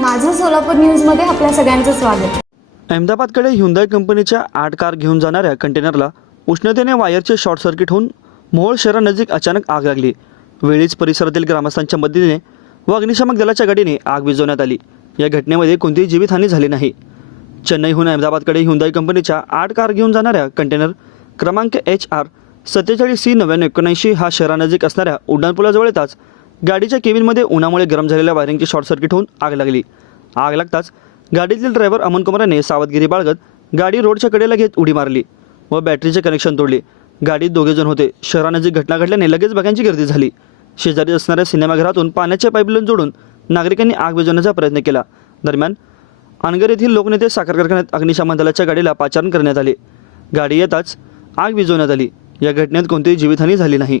माझं सोलापूर न्यूजमध्ये आपल्या सगळ्यांचं स्वागत. अहमदाबादकडे ह्युंदाय कंपनीच्या आठ कार घेऊन जाणाऱ्या कंटेनरला उष्णतेने वायरचे शॉर्ट सर्किट होऊन मोहोळ शहरानजीक अचानक आग लागली. वेळीच परिसरातील ग्रामस्थांच्या मदतीने व अग्निशामक दलाच्या गाडीने आग विझवण्यात आली. या घटनेमध्ये कोणतीही जीवितहानी झाली नाही. चेन्नईहून अहमदाबादकडे ह्युंदाई कंपनीच्या आठ कार घेऊन जाणाऱ्या कंटेनर क्रमांक एच आर सत्तेचाळीस सी नव्याण्णव एकोणऐंशी हा शहरानजीक असणाऱ्या उड्डाणपुलाजवळ येताच गाडीच्या केबिनमध्ये उन्हामुळे गरम झालेल्या वायरिंगची शॉर्ट सर्किट होऊन आग लागली. आग लागताच गाडीतील ड्रायव्हर अमन कुमार याने सावधगिरी बाळगत गाडी रोडच्या कडेला घेत उडी मारली व बॅटरीचे कनेक्शन तोडले. गाडीत दोघेजण होते. शहरानजीक घटना घडल्याने लगेच बघ्यांची गर्दी झाली. शेजारी असणाऱ्या सिनेमाघरातून पाण्याच्या पाईपलाईन जोडून नागरिकांनी आग विझवण्याचा प्रयत्न केला. दरम्यान अनगर येथील लोकनेते साखर कारखान्यात अग्निशमन दलाच्या गाडीला पाचारण करण्यात आले. गाडी येताच आग विझवण्यात आली. या घटनेत कोणतीही जीवितहानी झाली नाही.